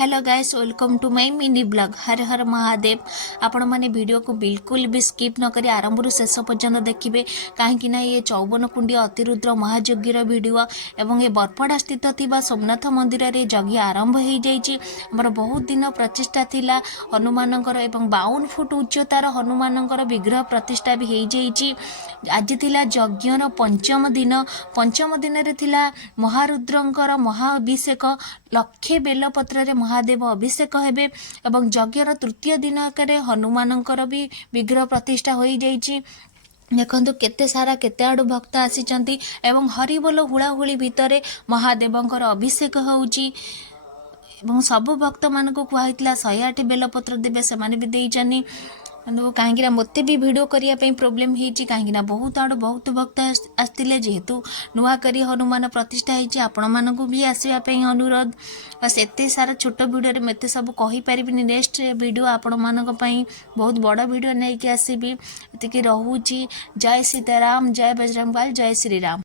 Hello guys, welcome to my mini blog. हर हर महादेव। आपण माने वीडियो को बिल्कुल भी स्किप न करी आरंभ शेष पर्यंत देखिए कहीं ये 54 कुंडी अतिरुद्र महायज्ञर वीडियो एवं ये बरपड़ा स्थित थिबा सोमनाथ मंदिर रे यज्ञ आरंभ हो जाइए। आमर बहुत दिन प्रचेषा थिला हनुमानकर एवं 52 फुट उच्चतार हनुमानकर विग्रह प्रतिष्ठा भी हो जाइए। आज थिला यज्ञर पंचम दिन रे थिला महारुद्रंकर महाअभिषेक। लक्षे बेलपत्र रे महादेव अभिषेक हेबे एवं यज्ञर तृतीय दिनकर हनुमानकर भी विग्रह प्रतिष्ठा हो जाइए। देखु केते सारा केते आड़ू भक्त आसी एवं हरिबोल हुलाहुली भितर महादेवंकर अभिषेक होउची। सबु भक्त मान को कहला 108 बेलपत्र देवे से भी देइचनी। कहीं मत भी भिड करने प्रोब्लेम होती कहीं बहुत आड़ बहुत भक्त आसते जेहेतु नुआ करी हनुमान प्रतिष्ठा होती आपण मानक भी आसवाई अनुरोध। बस एत सारा छोट भिडियो मत सब कहीपर नेक्स्ट वीडियो आपण मानक बहुत बड़ वीडियो नहीं आसबि। ये रोचे। जय सीताराम, जय बजरंग बली, जय श्रीराम।